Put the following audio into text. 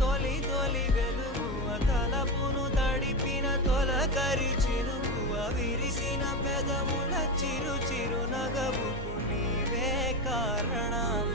తొలి తొలి వెలుగువ తలపును తడిపిన తొలకరి చినుకువ విరిసిన పెదముల చిరు చిరు నగవుకు నీవే కారణం